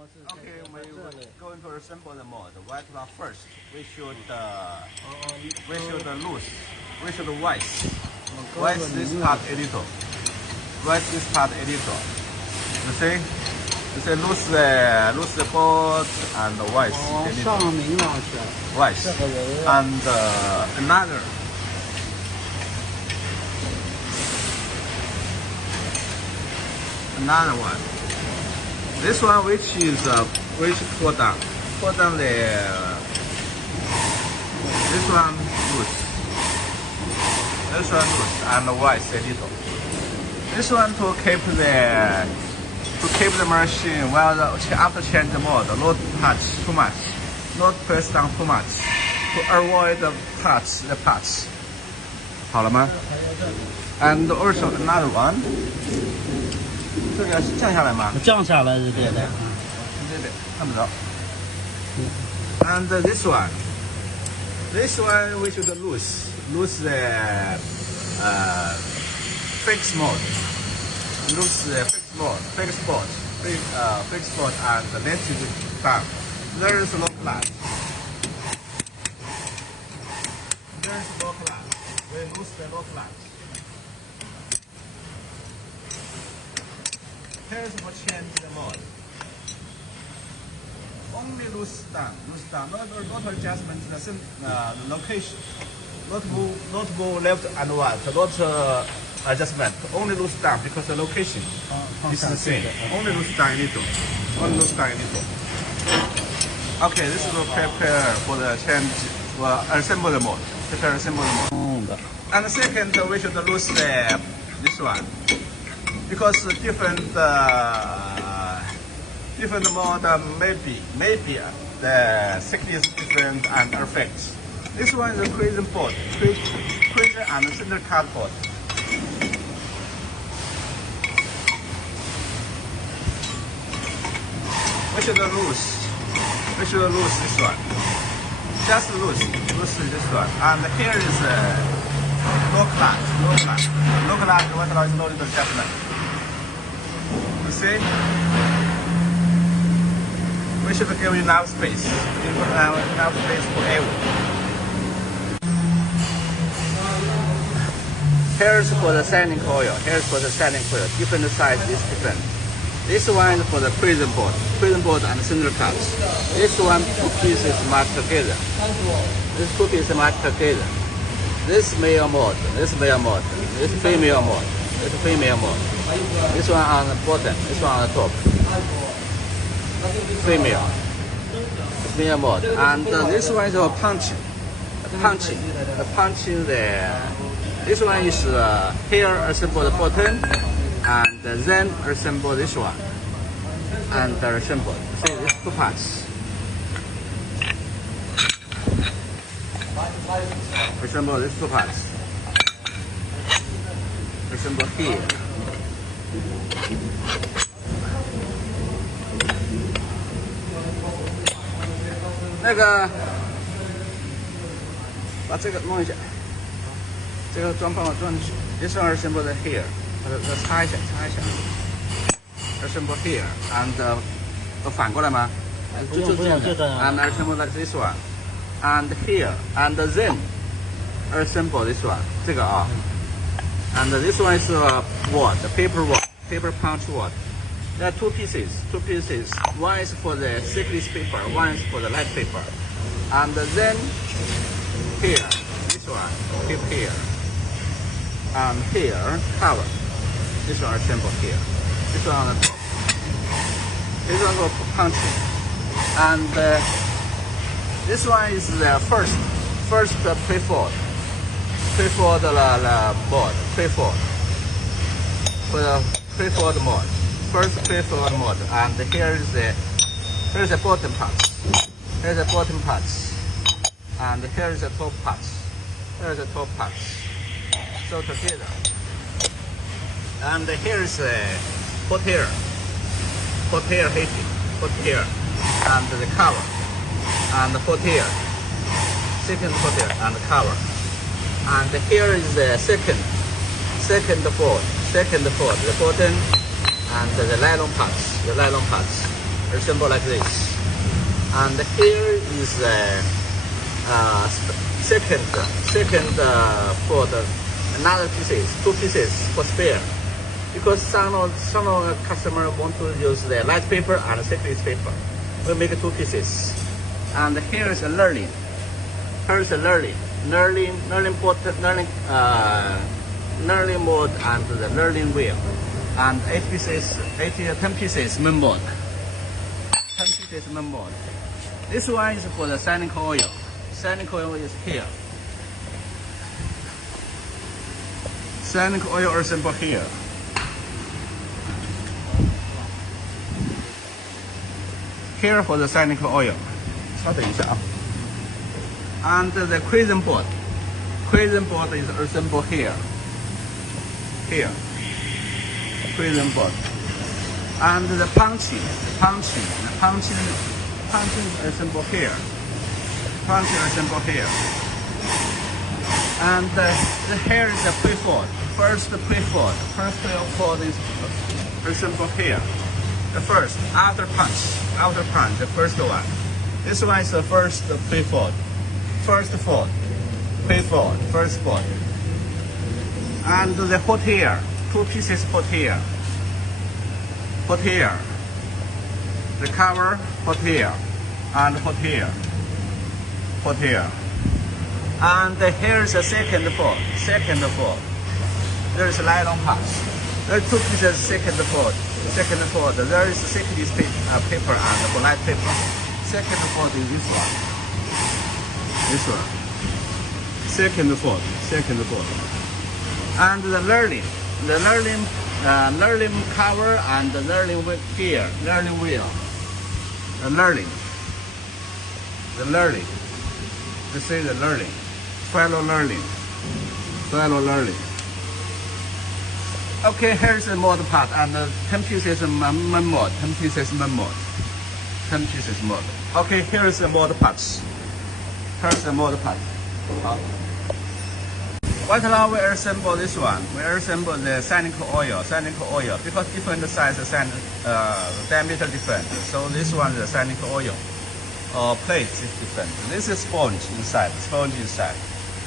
Okay, we going to assemble the mod. White cloth first. We should loose. We should wax. Wax this part a little. Wax this part a little. You see? You see, loose the board and the wax. Wax and another one. This one which pull down this one loose and wax a little. This one to keep the machine while after change the mode, not touch too much, not press down too much, to avoid the parts. 好了吗 ？And also another one. 这个是降下来吗？降下来是对的。对，看不着。And this one we should loose the fixed mode. Loose the fixed board, and let it down. There is no clutch. We loose the lock clutch. Here's for change the mode. Only loose down, not adjustment the location. Not move left and right, not adjustment. Only loose down because the location is the same. Only loose down a little. Okay, this is prepare for the change, assemble the mode. Prepare assemble the mode. And the second, we should loose this one. Because different mode maybe the thickness different and effects. This one is a prison board, prison and center cardboard. We should lose this one. Just lose this one. And here is no clutch. What is no adjustment. You see? We should give enough space. Enough space for everyone. Here's for the sanding coil. Different size is different. This one is for the prison board and center cuts. This one, two pieces matched together. This male mode, this female mode. This one on the bottom, this one on the top. Female mode. And this one is punching this one is here assemble the bottom and then assemble this one and assemble. See, these two parts. Assemble these two parts. Assemble here.把这个弄一下，这个装进去。This one assemble here. 擦一下。Assemble here and 反过来吗？就这样的。And assemble like this one. And here, and then assemble this one. 这个啊。And this one is paper punch word. There are two pieces. One is for the thickness paper, one is for the light paper. And then here, this one, keep here. And here, cover. This one assemble here. This one on the top. This one for punching. And this one is the first pre-fold board. For the pre-fold mode. First pre-fold mode. And here's the bottom parts. Here's the bottom parts. And here's the top parts. So together. And here's the hot air heating. And the cover. And the hot air. Second hot air and the cover. And here is the second fold, the bottom and the nylon parts. assemble like this. And here is the second for the another pieces, 2 pieces for spare. Because some customer want to use the light paper and secret paper. We make 2 pieces. And here is a learning. Here is a learning board, learning mode and the learning wheel. And 10 pieces main board. 10 pieces main board. This one is for the sanding oil. Sanding oil is here. Sanding oil assemble here. Here for the sanding oil. 稍等一下啊。And the crescent board. Crescent board is assembled here. Here. Crescent board. And the punching assembled here. Punching assembled here. And here is the pre-fold. First pre-fold. First pre-fold is assembled here. The first, after punch, the first one. This one is the first pre-fold. First fold, pre-fold, first fold. And the put here, 2 pieces put here. Put here. The cover put here. And put here. Put here. And here is the second fold. There is a nylon patch. There are 2 pieces second fold. There is 6 paper and light paper. Second fold is this one. Second fold. And the learning cover and the learning wheel. This is the learning. Fellow learning. Okay, here's the mold part and 10 pieces main mold. 10 pieces mold. Okay, here's the mold parts. Right now we assemble this one. We assemble the sanding oil because different size diameter different. So this one is the sanding oil. Plate is different. This is sponge inside.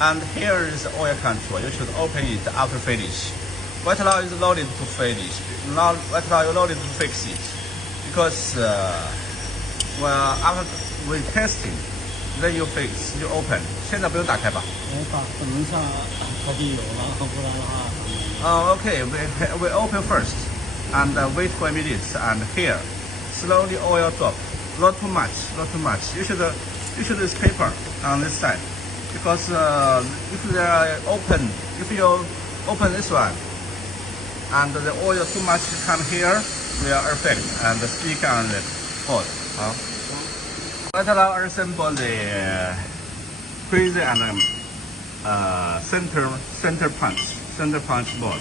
And here is the oil control. You should open it after finish. Right now is loaded to finish. Right now you're loaded to fix it. Because well, after we testing, then you fix, you open. 现在不用打开吧？等一下它就有了，不然的话。Okay, we open first and wait for a minute. And here, slowly oil drop. Not too much. You should use paper on this side because if you open this one and the oil too much come here, will affect and stick on the pot. Right now, assemble the crazy and center punch board.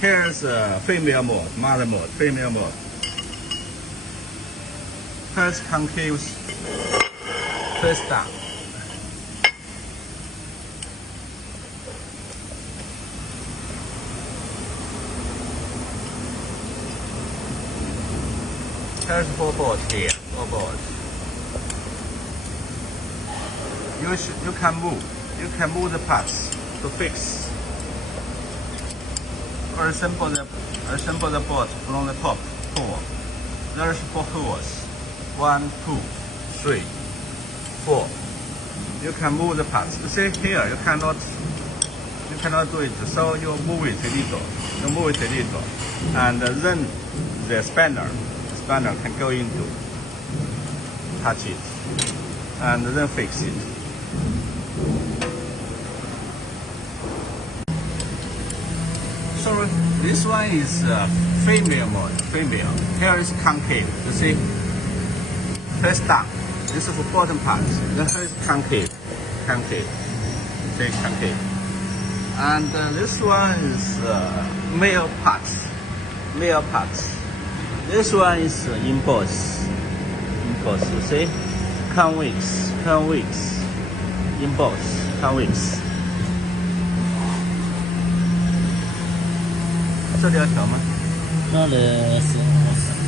Here's female mode, mother mode, female mode. First concave, first down. There's 4 boards here, 4 boards. You can move the parts to fix. Or assemble the board from the top 4. There's 4 holes. 1, 2, 3, 4. You can move the parts. You see here, you cannot do it. So you move it a little. And then the spanner can go into touch it and then fix it. So this one is female mode. Here is concave. You see, first down. This is the bottom part. Then here is concave. See, concave. And this one is male parts. This one is impulse. You see, convex, impulse, convex. 这里要调吗？那里是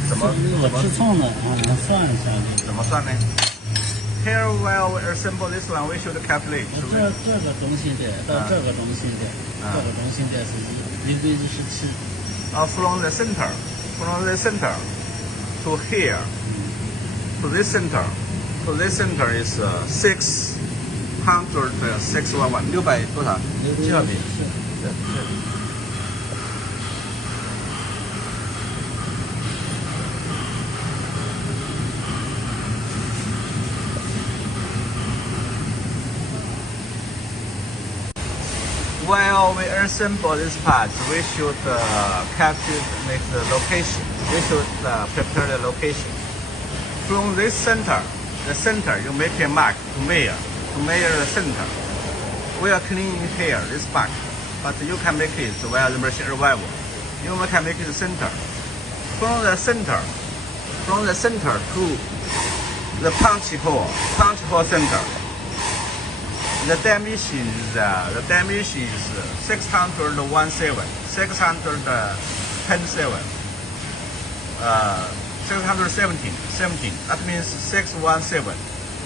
怎么吃葱的算一下。怎么算呢 ？Here while we assemble this one, we should calculate. 这个中心点到这个中心点，这个中心点是6/17。From the center to here, to this center is 611，600多少？几毫米？是。While we assemble this part, we should calculate the location. We should prepare the location. From this center, you make a mark to measure the center. We are cleaning here, this mark, but you can make it while the machine arrival. You can make it the center. From the center to the punch hole center. The dimension is 617. 617. That means 617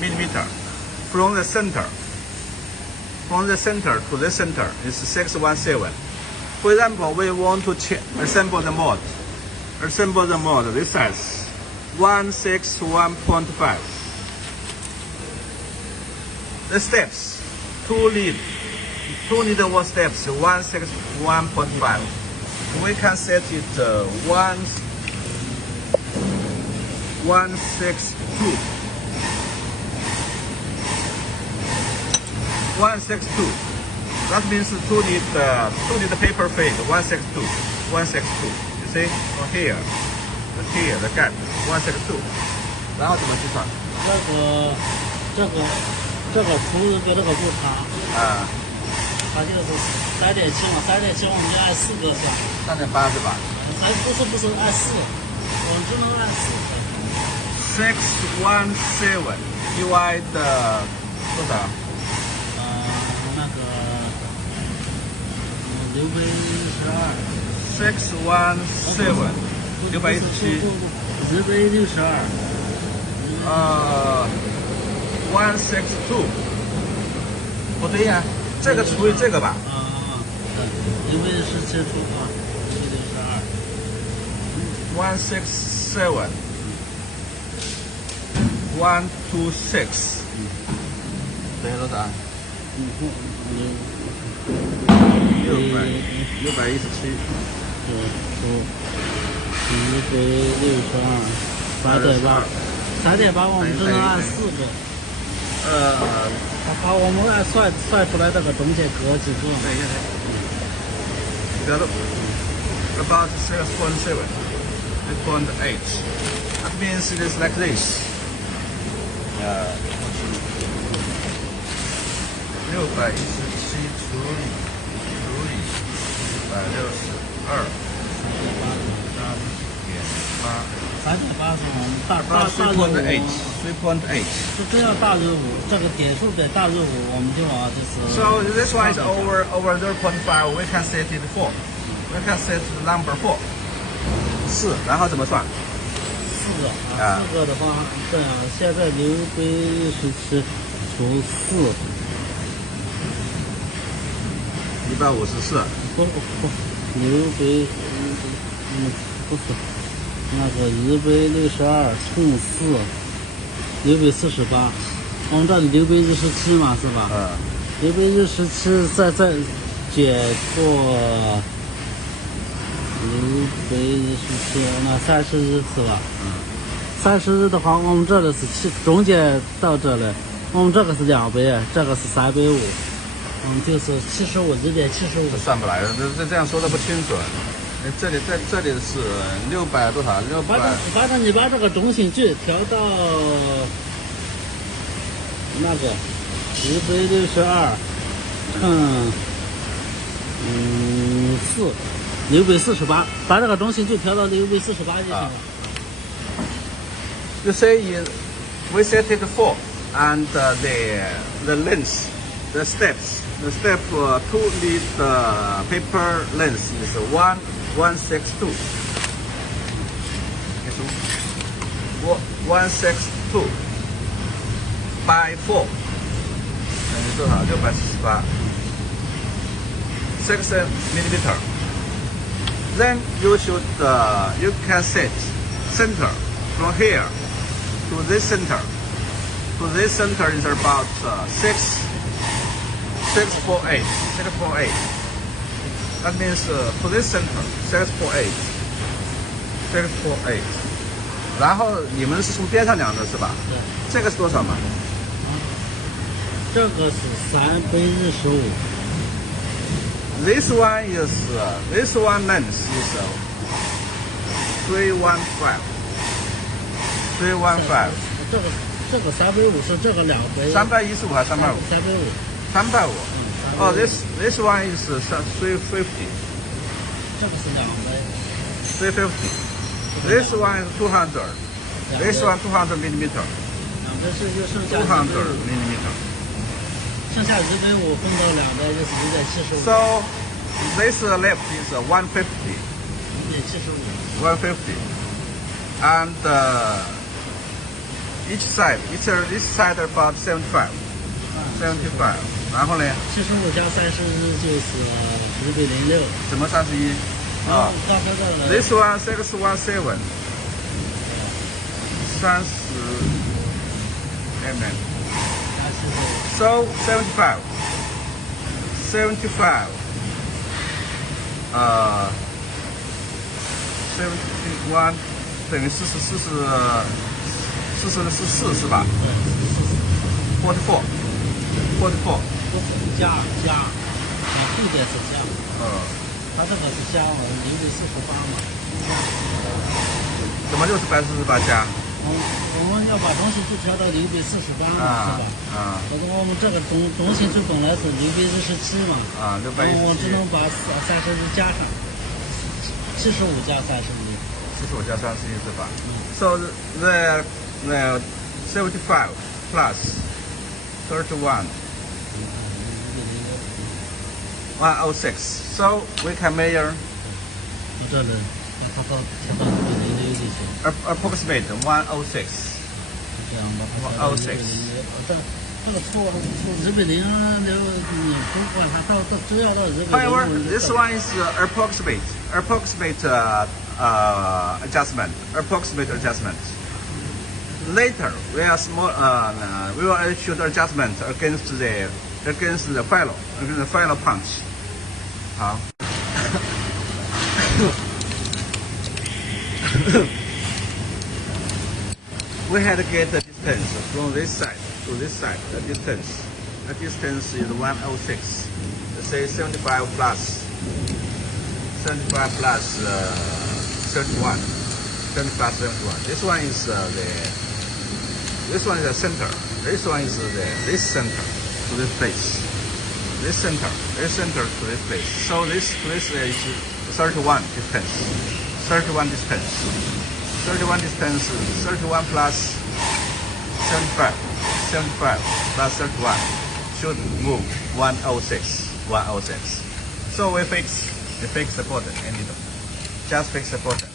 millimeter. From the center to the center is 617. For example, we want to assemble the mold. This size 161.5. The steps. 2 lead 1 steps 161.5. We can set it 162. 162. That means 2 lead paper fade 162. You see from here the gap 162. 然后怎么去算？这个图跟这个不差它就是3.7嘛，3.7我们就按4个算。3.8是吧？不是按4，我们只能按4。617 divide 多少？那个6/12。617 617。6/62。162，不对呀，这个除以这个吧。6/17除167 126等于多少？617。6/62 3.8我们只能按4个。把我们按算出来这个中间隔几个。About 6.7, 6.8. That means it is like this. 617除以162。3.8是我们大3.8。是这样大热五，这个点数给大热五，我们就往就是。So this one is over 0.5. We can set it 4. We can set the number 4. 4，然后怎么算？4个的话，这样现在6/17除4。154。不6不是。那个1/62乘4，648。我们这里6/17嘛，是吧？6/17再减过6/17，那30日是吧？30日的话，我们这里是中间到这里，我们这个是2倍，这个是3/5，就是75日点75。算不来的，这样说的不清楚。这里是600多少？600。反正你把这个中心距调到那个1/62乘4，648，把这个中心距调到6/48就行了。You say we set it 4 and the length, the steps. The step 2 lead paper length is 162. 162 by 4等于多少？648 6 millimeter. Then you should you can set center from here to this center. To this center is about 648. That means to this center 648. 648. 然后你们是从边上量的是吧？对。这个是多少嘛？这个是3/15。This one is this one length is 315. 315. 这个3/5是这个2倍。315还是350？350。350。哦，this one is 350. 这个是2倍。350. This one is 200. This one 200 millimeter. 2倍是就剩下200 millimeter. 剩下1/5分到2倍就是1.75。So this left is 150. 1.75。150. And each side about 75. 75. 然后呢？75加30就是1/06。怎么31？啊，This one 617. 30 mm. So 75. 71 等于44是吧？44。加，重点是加。它这个是加0.48嘛。怎么就是148加？我们要把东西就调到0.48嘛，是吧？我们这个东西就本来是0.17嘛。我只能把31加上。75加31。75加31是吧？So the 75 plus 31. 106. So we can measure approximate 106. 106. 这个错1/0，你不管它只要到1/0。However, this one is approximate adjustment. Later, we will execute adjustment against the final punch. 好。We had to get the distance from this side to this side. The distance is 106. Let's say 75 plus 31. 75 plus 71. This one is the center. This one is this center to this place. This center to this place. So this place is 31 distance. 31 distance. 31 plus 75 plus 31 should move 106. So we fix the button and just fix the button.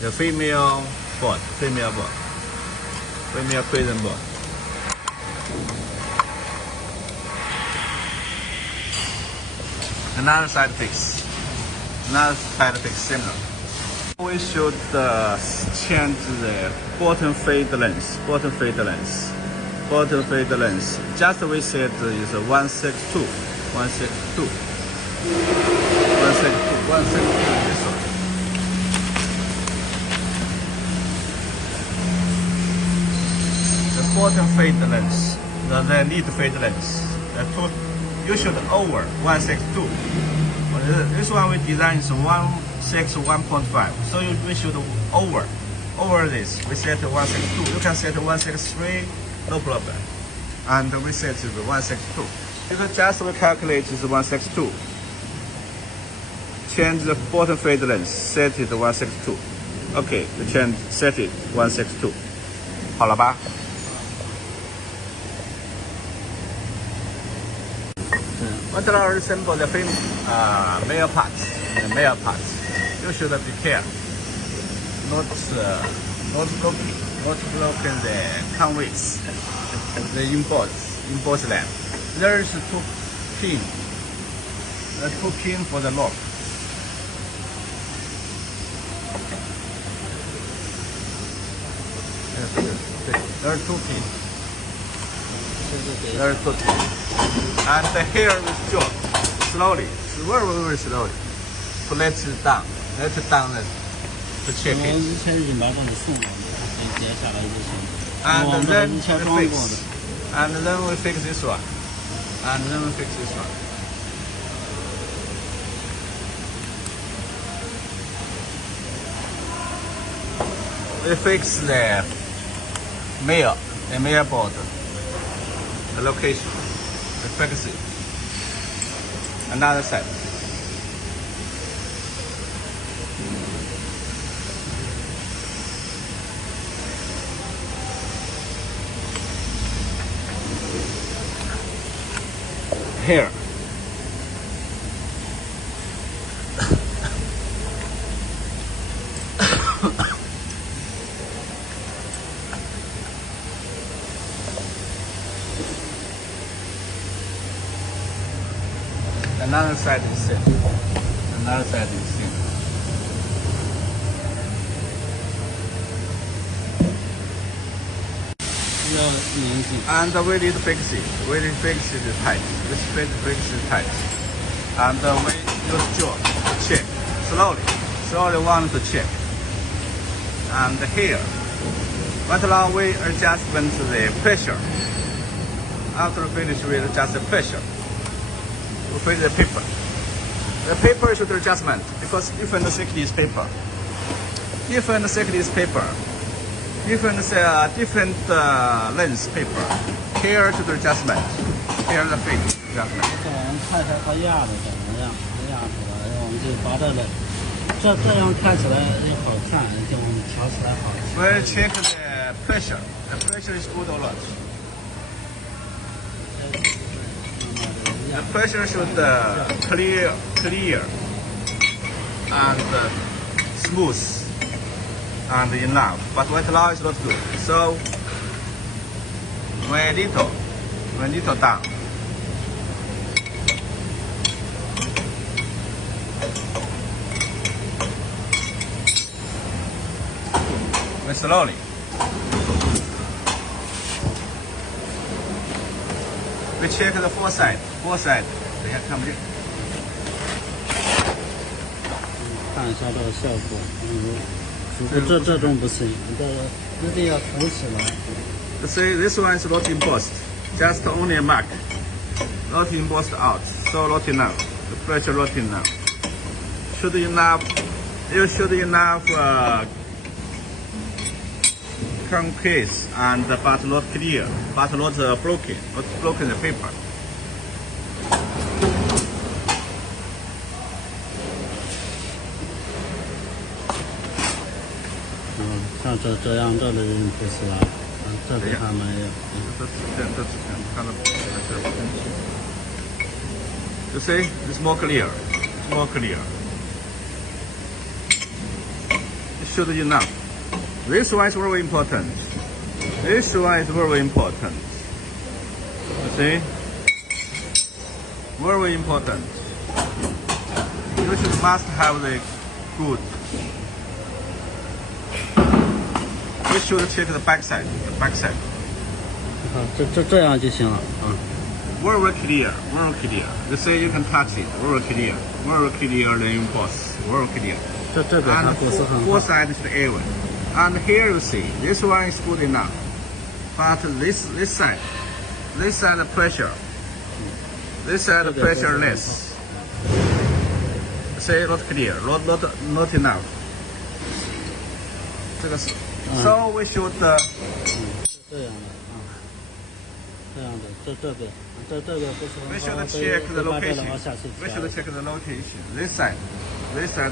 The female board, female prison board. Another side fix similar. We should change the bottom fade length. Just we said is 162. 162 this one. The bottom fade length, the lead fade length. You should over 162. This one we design is 161.5. So we should over this. We set 162. You can set 163, no problem. And we set it 162. You can just calculate is 162. Change the bottom fade length, set it 162. Okay, set it 162. 好了吧？ Until I assemble the male parts, you should be careful. broken the conveys, the import lamp. There is two pin for the lock. There are two pins. There are two pins. And here is jaw. Slowly, very slowly. To let it down. Let it down to check it. And then we fix. And then we fix this one. And then we fix this one. We fix the mail board, the location, the fix it. Another side. Here. Another side is same. Another side is same. And we need to fix it. We need to fix it tight. This fix it tight. And we use jaw to check. Slowly want to check. And here. But now we adjust the pressure. After finish, we adjust the pressure. We fix the paper. The paper should adjustment because different thickness paper. Different thickness paper. Different length paper. Here to the adjustment. Here the fit adjustment. 看一下它压的怎么样，压出来，我们就把这样看起来也好看，就我们调起来好看。We check the pressure. The pressure is good or not. The pressure should clear and smooth and enough, but right now is not good. So we little down. We slowly. We check the four side. 等一下看不见。看一下这个效果，这种不行，这个要扶起来。See, this one is not embossed, just only a mark, not embossed out. So not enough. The pressure not enough. You should enough concave and but not clear, but not broken the paper.像这样这里不是了，这里还没有。You see, it's more clear. It's more clear. It should be enough. This one is very important. This one is very important. You see? Very important. You must have the good. We should check the back side. The back side. 这样就行了。Very clear. Very clear. You see, you can touch it. Very clear. Very clear. The impulse. Very clear. 这边它不是很好。Four side is even. And here you see, this one is good enough. But this side the pressure. This side the pressure less. See, not clear. Not enough. 这个是。So we should. 这样的啊，这样的，这边不是很好。We should check the location. We should check the location. This side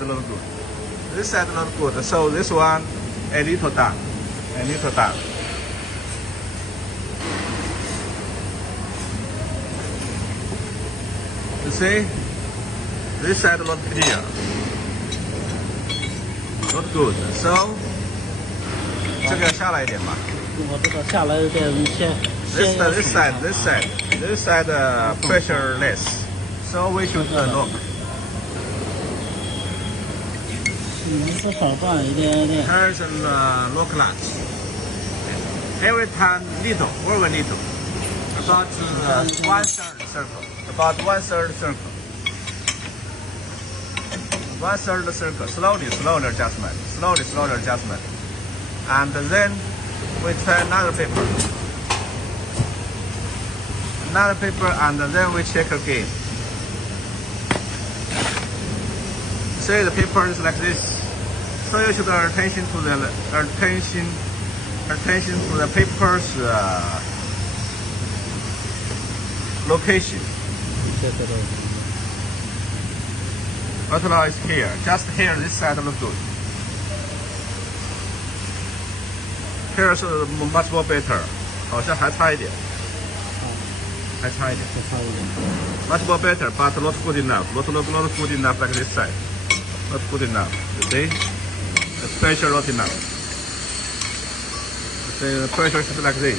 not good. This side not good. So this one a little down. You see, this side not clear. Not good. So 这个下来一点吧。我知道下来有点先。This side pressure less. So we should look. 是少转一点点。Here's a low clutch. Every time little, very little. About 1/3 circle. About 1/3 circle. 1/3 circle. Slowly adjustment. Slowly adjustment. And then we try another paper. Another paper, and then we check again. See, the paper is like this. So you should pay attention to the paper's location. What now is here? Just here, this side looks good. Here's much more better. 好像还差一点。Much more better, but not good enough. Not good enough like this side. Not good enough. You see? The pressure not enough. You see, the pressure is like this.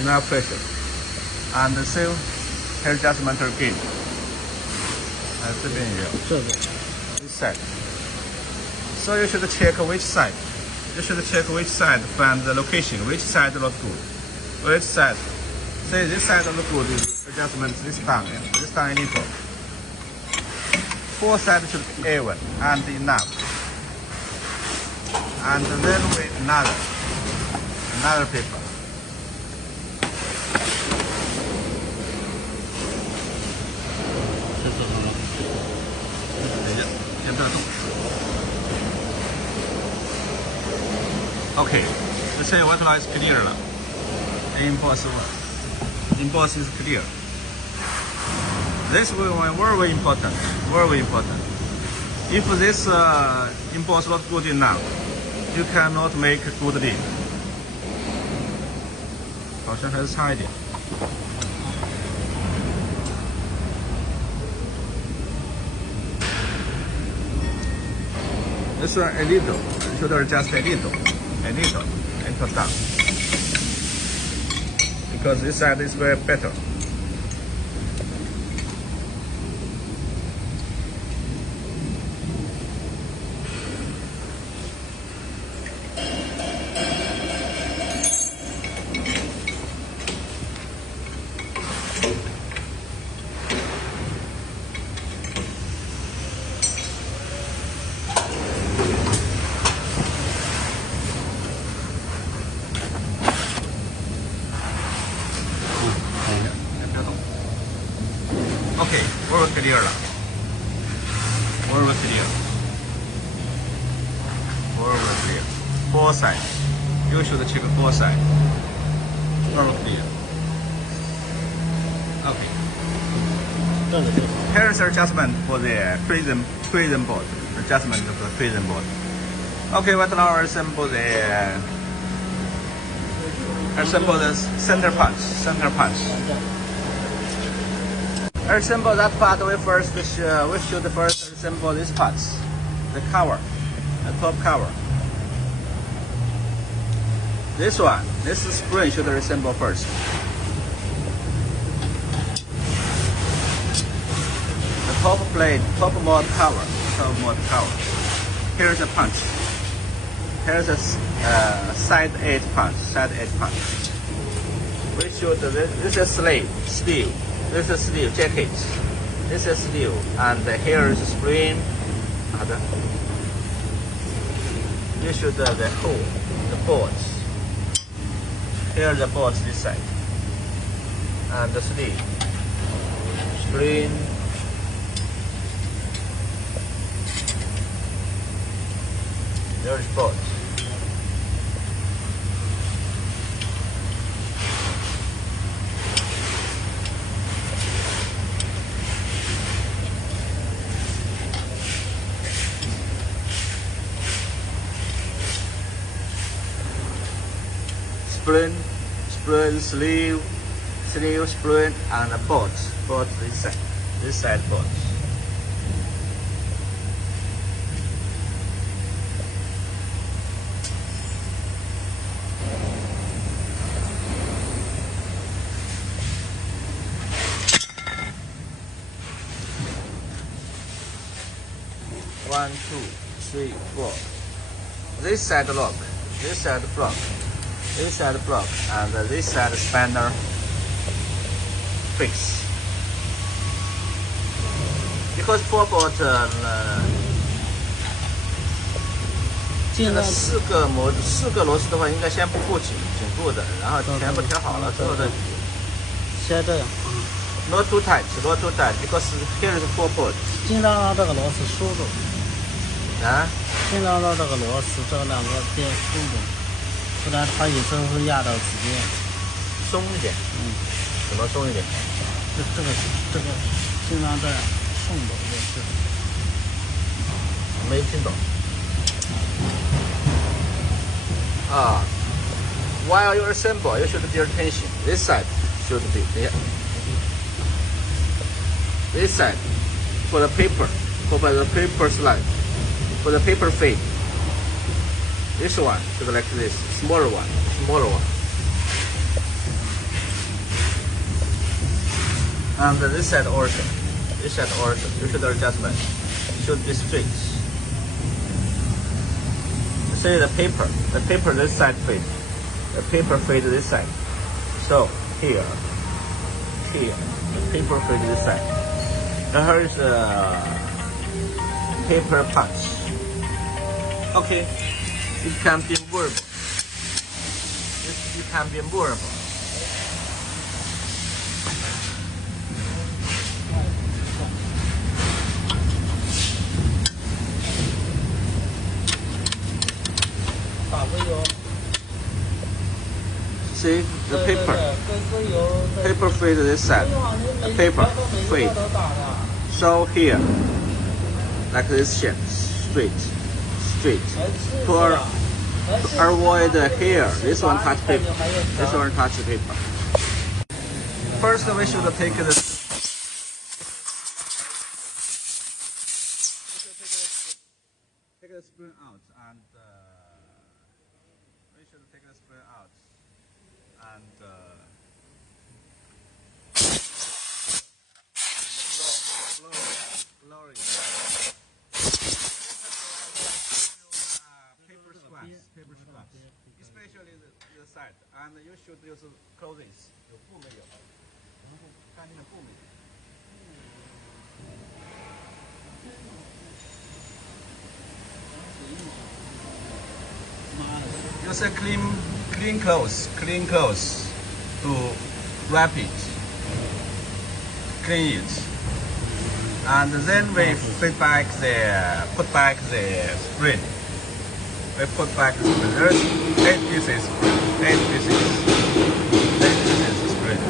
Enough pressure. And so, here adjustment again. 这边也有。This side. So you should check which side. You should check which side find the location. Which side not good. Which side. Say this side of the good is adjustment this down a little. Four sides should be even and enough. And then with another paper. 先不要动。Okay, let's say what now is clear 了。Impulse is clear. This will be very important. If this impulse not good enough, you cannot make good lead. 好像还是差一点。This one a little, should adjust a little down. Because this side is very better. Okay, we're clear now. We're clear. Four sides. You should check four sides. We're clear. Okay. Here's adjustment for the prism board. Adjustment of the prism board. Okay, what now assemble the center punch. Assemble that part. We should first assemble these parts. The cover, the top cover. This spring should assemble first. The top plate, top mod cover. Here's a punch. Here's a side edge punch. We should. This is sleeve. This is sleeve jacket. This is sleeve, and here is spring. You should the hole, the boards. Here are the boards this side, and the sleeve, spring. There is boards. Spring, sleeve, spring, and boards this side boards. 1, 2, 3, 4. This side lock, this side block, this side block, and this side spanner fix. Because 4-bolt 这个4个螺丝的话，应该先不固紧固的，然后全部调好了之后再。先这样。Not too tight, not too tight, because here is 4-bolt. 尽量让这个螺丝收住。啊？尽量让这个螺丝这2个点收住，不然它有时候会压到指尖。松一点。怎么松一点？这个尽量这样送走就是。没听懂。While you assemble, you should pay attention. This side should be there. This side for the paper, for the paper slide, for the paper fade. This one should be like this, smaller one. And this side also, you should adjustment. Should be straight. See the paper this side fade, the paper fade this side. So here, the paper fade this side. And here is the paper punch. Okay, it can be movable. It can be movable. See the paper fade this side, the paper fade. So here, like this shape, straight. To avoid here, this one touch paper, this one touch paper. First we should take the spring out and we should take the spring out and lower it. Paper scraps, especially the side, and you should use clothings. 有布没有？干净的布没有？ Use clean clothes to wrap it, clean it, and then we put back the spring. We put back the spring. There's 8 pieces spring.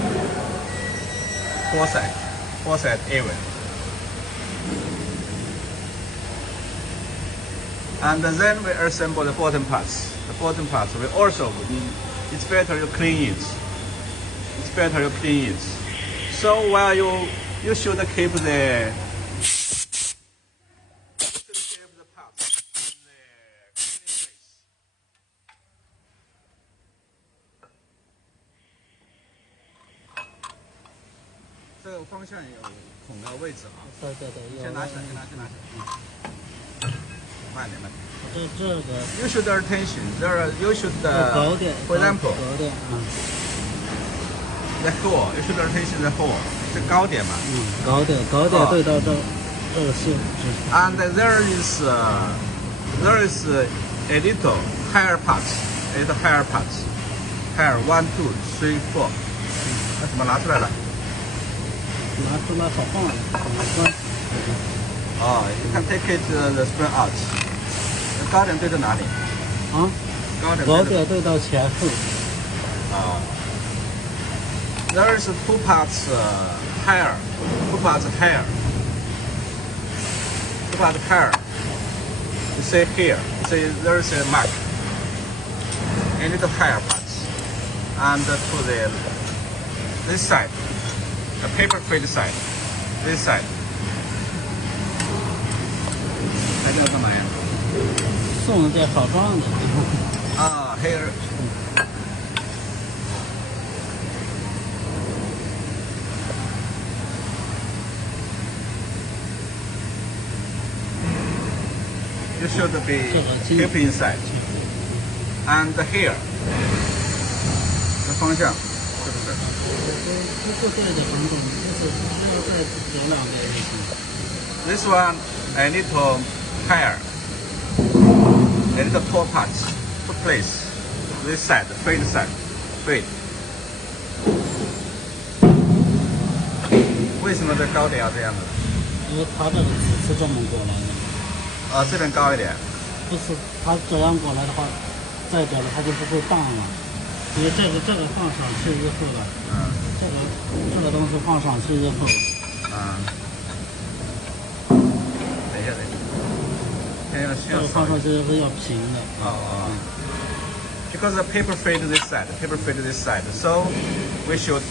4 side even. And then we assemble the bottom parts. The bottom parts we also, it's better you clean it. So while you should keep the parts in the clean place. 这个方向有孔的位置啊。对。先拿起来。慢点。这个 You should attention. You should, for example, the hole. You should attention the hole. 这高点嘛。高点对到这个线。And there is a little higher part. Higher 1, 2, 3, 4. 那怎么拿出来了？拿出来好放了，关。You can take it the spring out. 高点对着哪里？高点对到前后。There is 2 parts higher. 2 parts higher. You see here. You see there is a mark. A little higher parts. And to this side, the paper fade side. This side. 这个干嘛呀？送这好装的。here. you should be keep inside. And here, 这方向是不是？这对的很懂，就是只要再有两个就行。This one a little higher, a little top part to place. This side, fade side, fade. 为什么这高点要这样子？因为它这个是这么过来的。这边高一点。不是，它这样过来的话，在这里它就不会荡了。因为这个放上去以后了，这个东西放上去以后，等一下，这个放上去以后要平的。Because the paper fade this side, so we should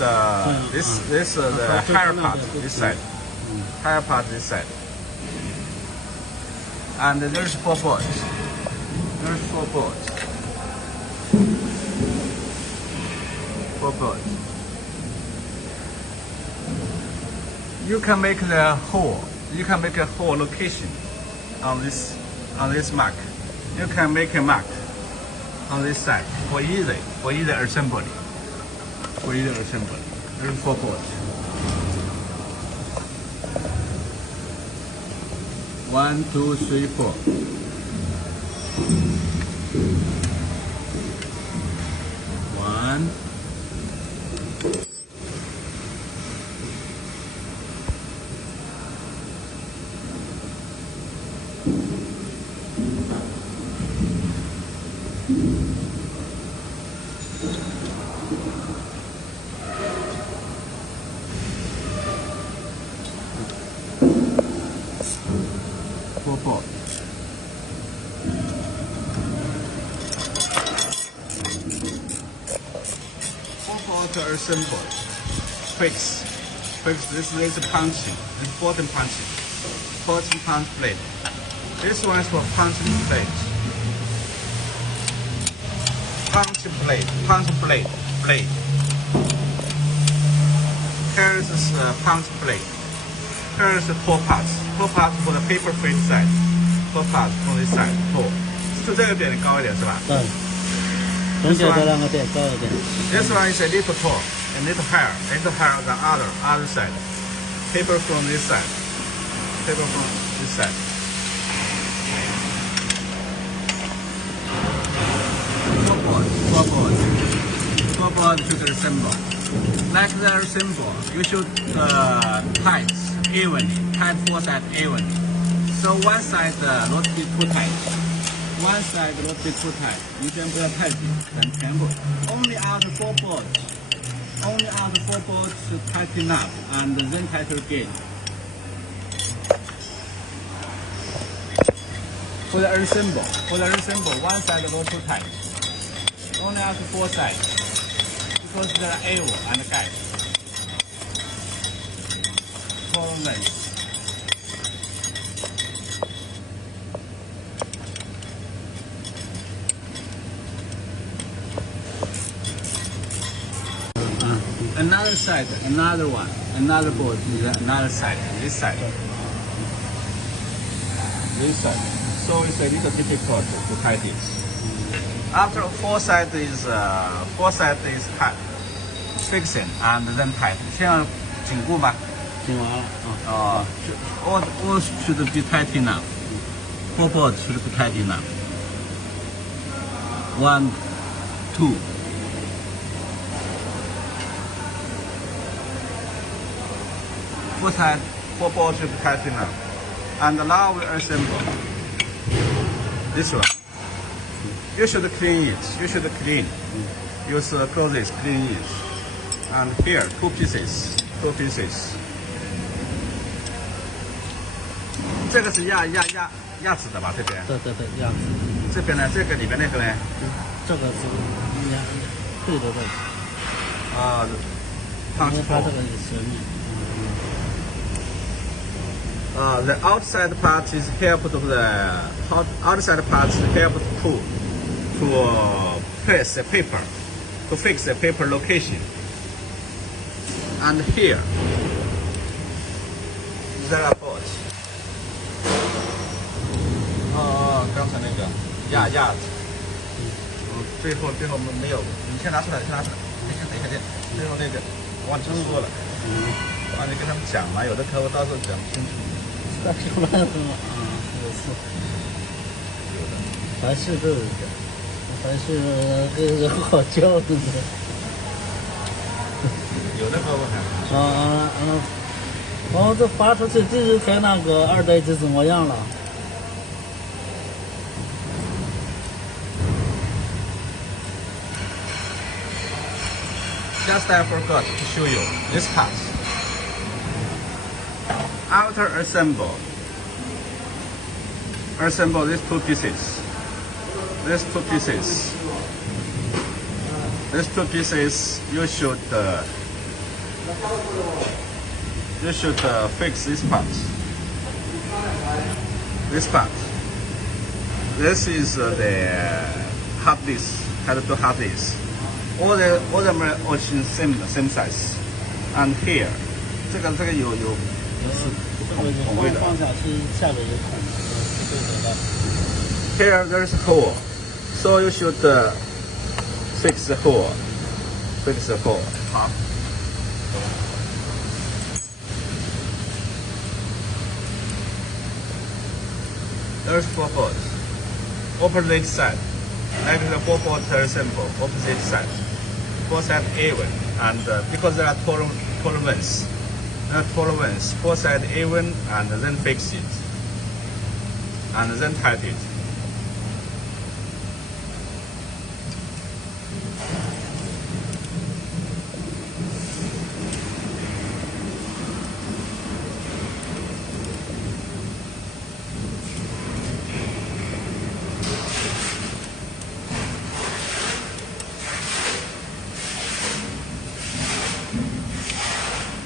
this the higher part this side, higher part this side, and there's 4 boards. There's 4 boards. 4 boards. You can make the hole. You can make a hole location on this mark. You can make a mark on this side for either assembly. There's 4 boards. 1, 2, 3, 4. One. Four. To assemble, fix. This is punching, important punching punch plate. This one is for punching plate. Punch plate. Here is punch plate. Here is 4 parts. 4 parts for the paper fade side. 4 parts for this side. 4. 就这个点高一点是吧？对。中间这两个点高一点。This one is a little tall, a little higher than other side. Paper from this side. Paper from this side. Four boards to the assemble. Like the assemble, you should tight evenly. Tight 4 sides evenly. So one side not be too tight. One side not be too tight. 你先不要太紧，等全部。Only out 4 boards. Only out 4 boards to tighten up and then tighten again. For the ensemble, one side not too tight. Only out 4 sides. Because there are arrow and guide. 4 lengths. Another side, another one, another board is another side, this side. So it's a little difficult to tie this. After 4 sides is cut, fixing and then tight. 这样紧固吗？紧完了啊。all should be tight enough. 4 boards should be tight enough. 1, 2. Four boards should be tight enough. And now we assemble this one. You should clean it. Use clothes, clean it. And here, 2 pieces. 这个是压纸的吧？这边。对，压纸。这边呢？这个里面那个呢？这个是对的。它这个也是。The outside part is help to the outside part help to press the paper, to fix the paper location. And here there are boards. 刚才那个压子，最后没有，你先拿出来，先拿出来，你先等一下，最后那个忘记说了，忘记跟他们讲了，有的客户到时候讲不清楚。那是乱说是，还是这个，还是这个好叫的。有的客户还。哦，这发出去这就跟那个二代机怎么样了？Just I forgot to show you this part. After assemble these two pieces. These two pieces you should fix this part. This is the hard disk. Has two hard disks. All of them are all same size. And here, 这个有孔位的。放下去下边有孔，Here there is a hole, so you should fix the hole. 好。There's 4 ports. Opposite side. Like the 4 ports are simple. Opposite side. 4 side even, and because there are tolerance. 4 side even, and then fix it, and then tight it.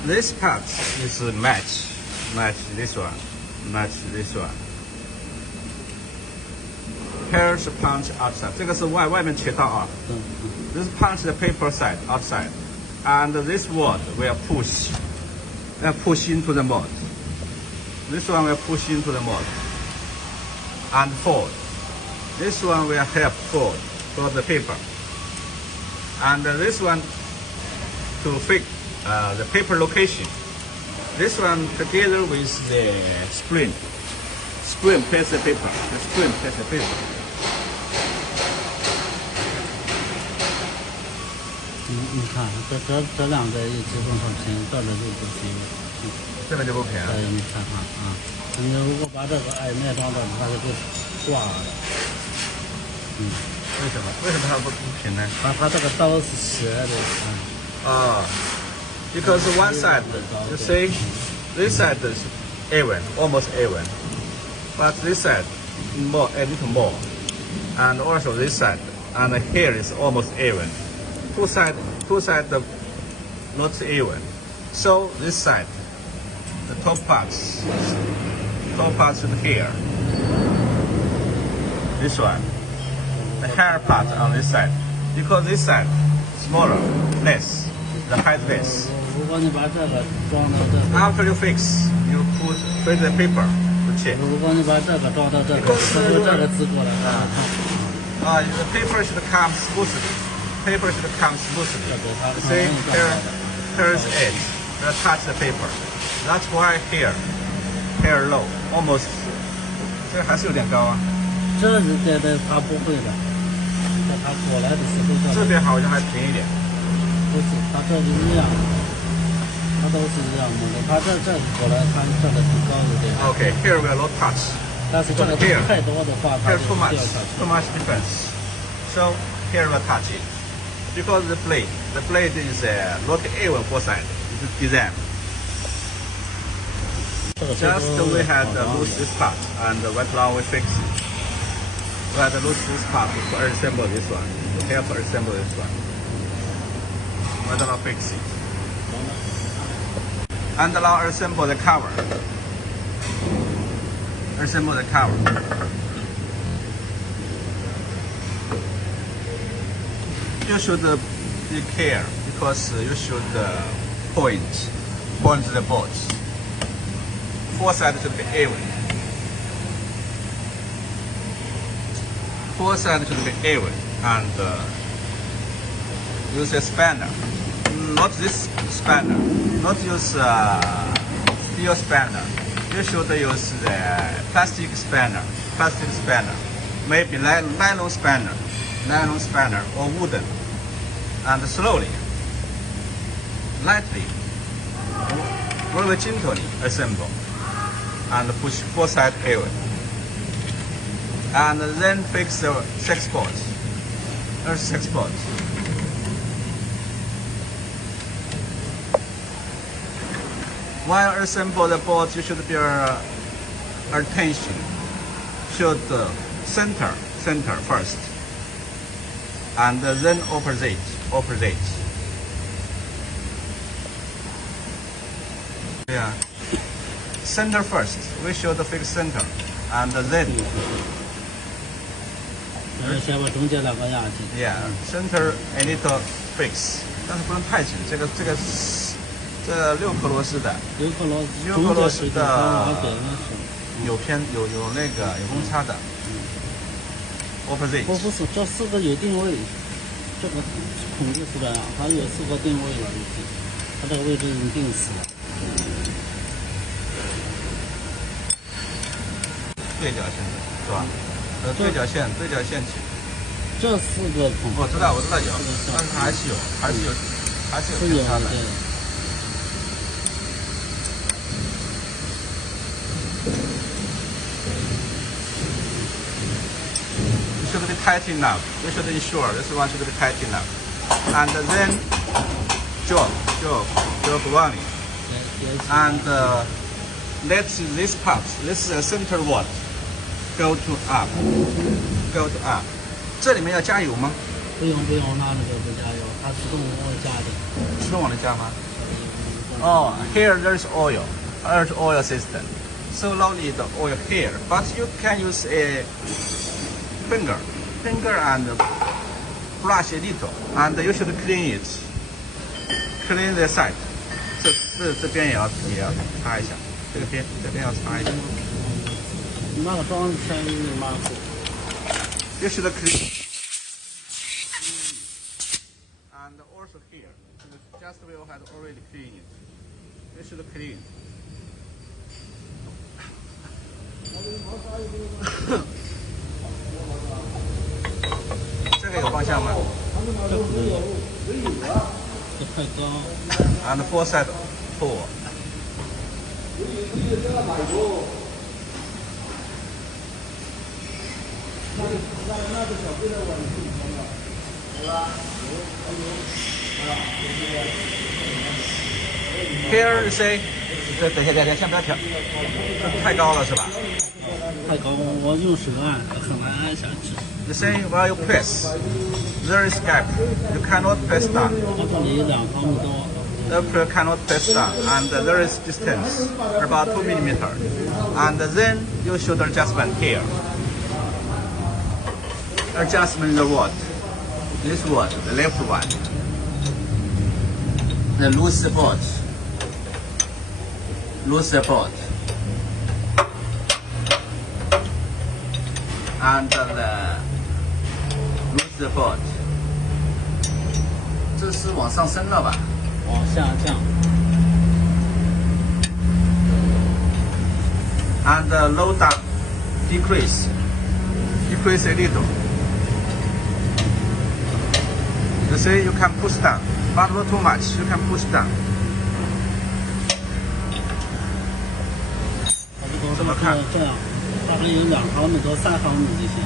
This part is match this one. Here's punch outside. 这个是外面切到啊。This punch the paper side outside, and this word will push into the mold. This one will push into the mold and fold. This one will help fold the paper, and this one to fix the paper location. This one together with the spring place the paper.你看这两个基本上平，这里就不平。这边就不平。你看看啊，你如果把这个挨面装的，它就挂了。为什么它不平呢？它这个刀是斜的。Because one side, you see, this side is even, almost even, but this side a little more, and also this side, and here is almost even. Two side not even. So this side, the top parts should here. This one, the hair part on this side, because this side smaller, less, the height less. 如果你把这个装到这个 After you fix, you put the paper to check. 如果你把这个装到这个，这个支过来the paper should come smoothly. See, here's edge. That touch the paper. That's why here low, almost. 这还是有点高啊。这是对，它不会的。它过来的时候，这边好像还平一点。不是，它这就一样。它都是这样的，它这过来，它这个挺高的对。Okay, here we are not touch. 但是这个太多的话，它 here too much difference. So here we touch it because the blade is not even 4 side. It's design. Just we had lose this part, and right now we fix it. We had lose this part to assemble this one. To help assemble this one. Right now fix it. And now assemble the cover. You should be care because you should point the bolts. 4 sides should be even. four sides should be even, and use a spanner. Not this spanner. Not use steel spanner. You should use the plastic spanner. Plastic spanner. Maybe nylon spanner. Nylon spanner or wooden. And slowly, lightly, very gently assemble and push four sides even. And then fix the 6 bolts. There's 6 bolts. While assemble the bolts, you should be attention. Should center first, and then opposite. Yeah, center first. We should fix center, and then.先把中间那个压紧。Yeah, center a little fix， 但是不能太紧。这6颗螺丝的6颗螺丝的有那个有公差的。Opposite。不是，这4个有定位，这个孔就是这样，它有4个定位了已经，它这个位置已经定死了。对角线是吧？对角线起。这4个孔。我知道有，但是还是有偏差的。You should be tight enough. You should ensure this one should be tight enough. And then job running. And let this part, this center rod, go to up. 这里面要加油吗？不用，它那个不加油，它自动往加的。自动往里加吗？哦 here there's oil. There's oil system. So no need oil here, but you can use a finger and brush a little, and you should clean it. Clean the side. 这边也要擦一下，这边要擦一下。那个装前马虎。You should clean. And also here, just we had already cleaned it. You should clean. 这个有方向吗？这可以，这太高。And four side pull. Here you say， 等一下，先不要调，太高了是吧？太高，我用手按很难按下去。You say while you press, there is gap. You cannot press down. 它这里有2毫米多。The press cannot press down, and there is distance about 2 millimeter. And then you should adjustment here. Adjustment the rod. This rod, the left one. The loose bolt. And the loose bolt. 这是往上升了吧？往下降。And low down, decrease a little. You see, you can push down, but not too much. You can push down. 怎么看？这样，大概有2毫米多、3毫米就行。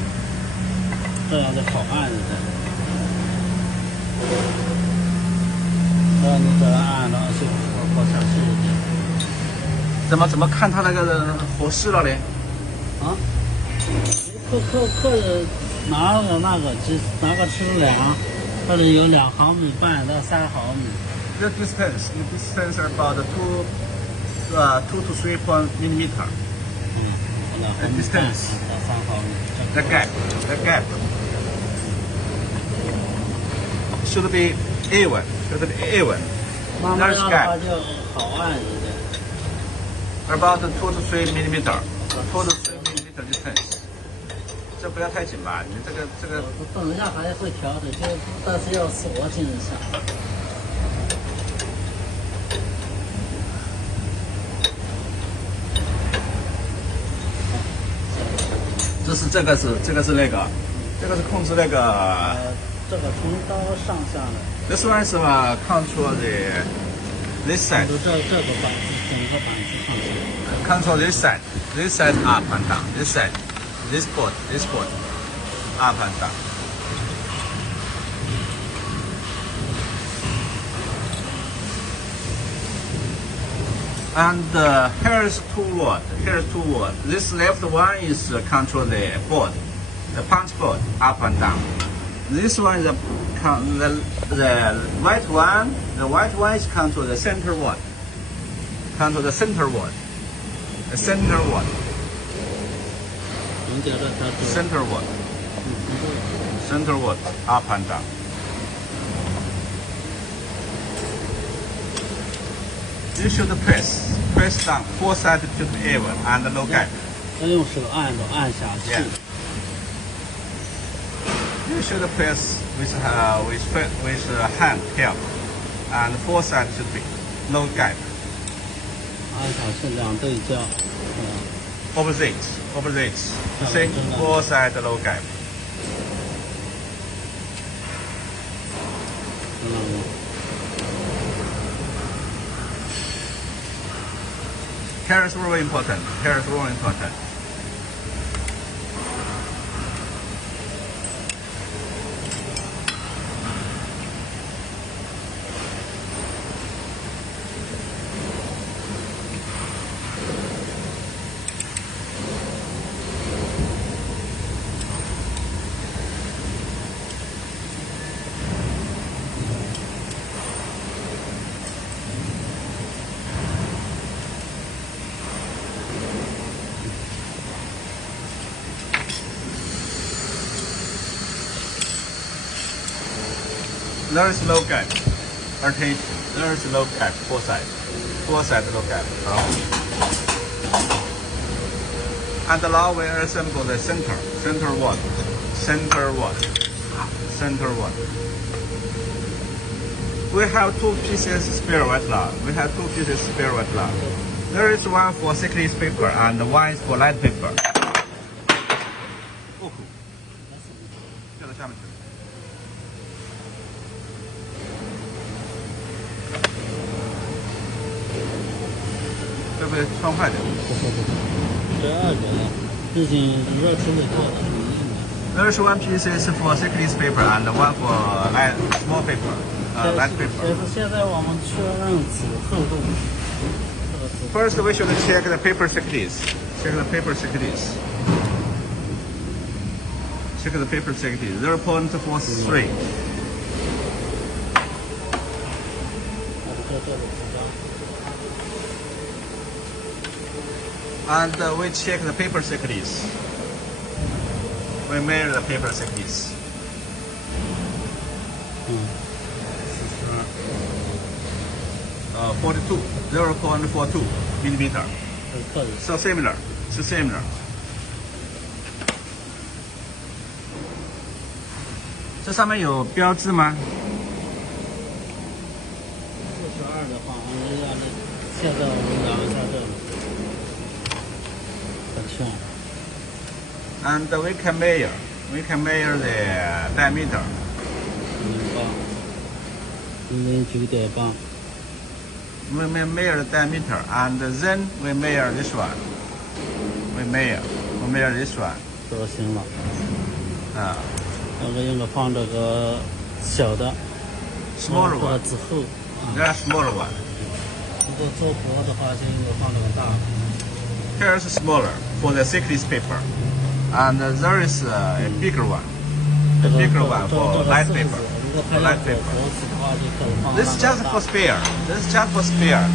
这样就好按着。你这样按着就好下去一点。怎么看它那个合适了嘞？啊？客人拿个尺量，这里有2毫米半到3毫米。The distance about 2 to 3 millimeter. The distance. 到3毫米。The gap should be even.慢慢让它就好按一点。About 2 to 3 millimeter. 2 to 3 millimeter distance. 这这不要太紧吧？你这个。等一下还会调的，就但是要锁紧一下。这个是那个，这个是控制那个。这个从刀上下的。This one is control this side. 这个板子，整个板子上下。Control this side up and down. This side, this board, up and down. And here's two word. This left one is control the board, the punch board, up and down. This one is the white one. The white one is control the center one. Control the center one. The center one. Center one. Center one, up and down. You should press down, 4 sides to be even and no gap. 要用手按下去。Yeah. You should press with hand help, and 4 sides should be no gap. 按下去两对焦。Opposite. See, 4 sides no gap. Here is very important. There is no gap. There is no gap. 4 sides no gap. And now we assemble the center one. We have 2 pieces spare white rod. There is one for thickness paper and one is for light paper. 掉到下面去。会不会穿坏点？不要紧，毕竟热处理过的。There is one piece is for thickness paper and one for small paper, light paper. 现在我们确认纸厚度。First, we should check the paper thickness. Check the paper thickness. 0.43. And we check the paper thickness. We measure the paper thickness. 0.42 millimeter. So similar. 这上面有标志吗？42的话，现在我们量一下这个。And we can measure the diameter. 0.9.8. We may measure the diameter, and then we measure this one. We measure this one. 这行了。应该放这个小的。Smaller one. 纸厚。That's smaller one. 如果做薄的话，就应该放这个大的。Here's smaller for the thickness paper, and there is a bigger one. The bigger one for light paper. This is just for spare.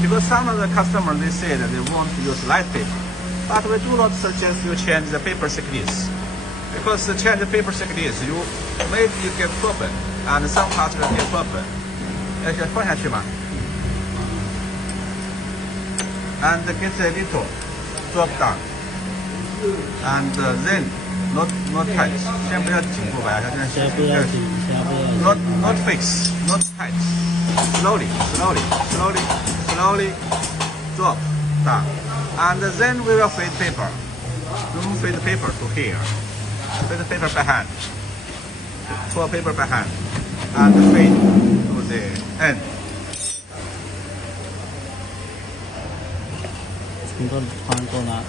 Because some of the customers they say that they want to use light paper, but we do not suggest you change the paper thickness. Because to change the paper thickness, maybe you get problem, and some parts will get problem. 要放下去嘛。And get a little drop down, and then not tight， 先不要紧固吧，先不要紧，先不要紧。Not fix, not tight. Slowly drop down, and then we will feed paper. Remove feed paper to here. Feed the paper by hand. Pour paper by hand, and feed to the end. 从这穿过来。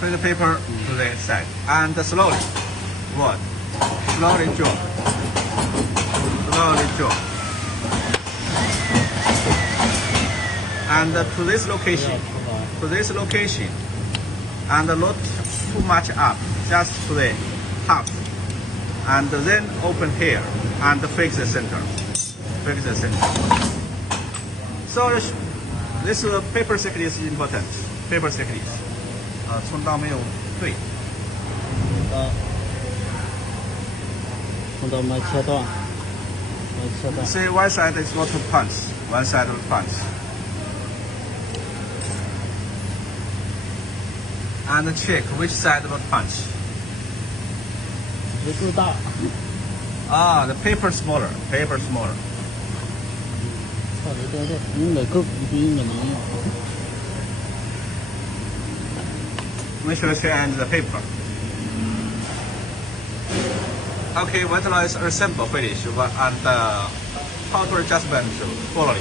Feed the paper to the inside, and slowly drop. Slowly drop. And to this location, and not too much up, just to the half, and then open here and fix the center. So this paper thickness is important. Paper thickness. 冲到没有对。冲到没切断。See, one side is not punch, one side will punch. And check which side will punch. 不够大。The paper smaller. 差不多的，应该够应该能用。Make sure to end the paper. Okay, what is assemble finish and how to adjustment follow.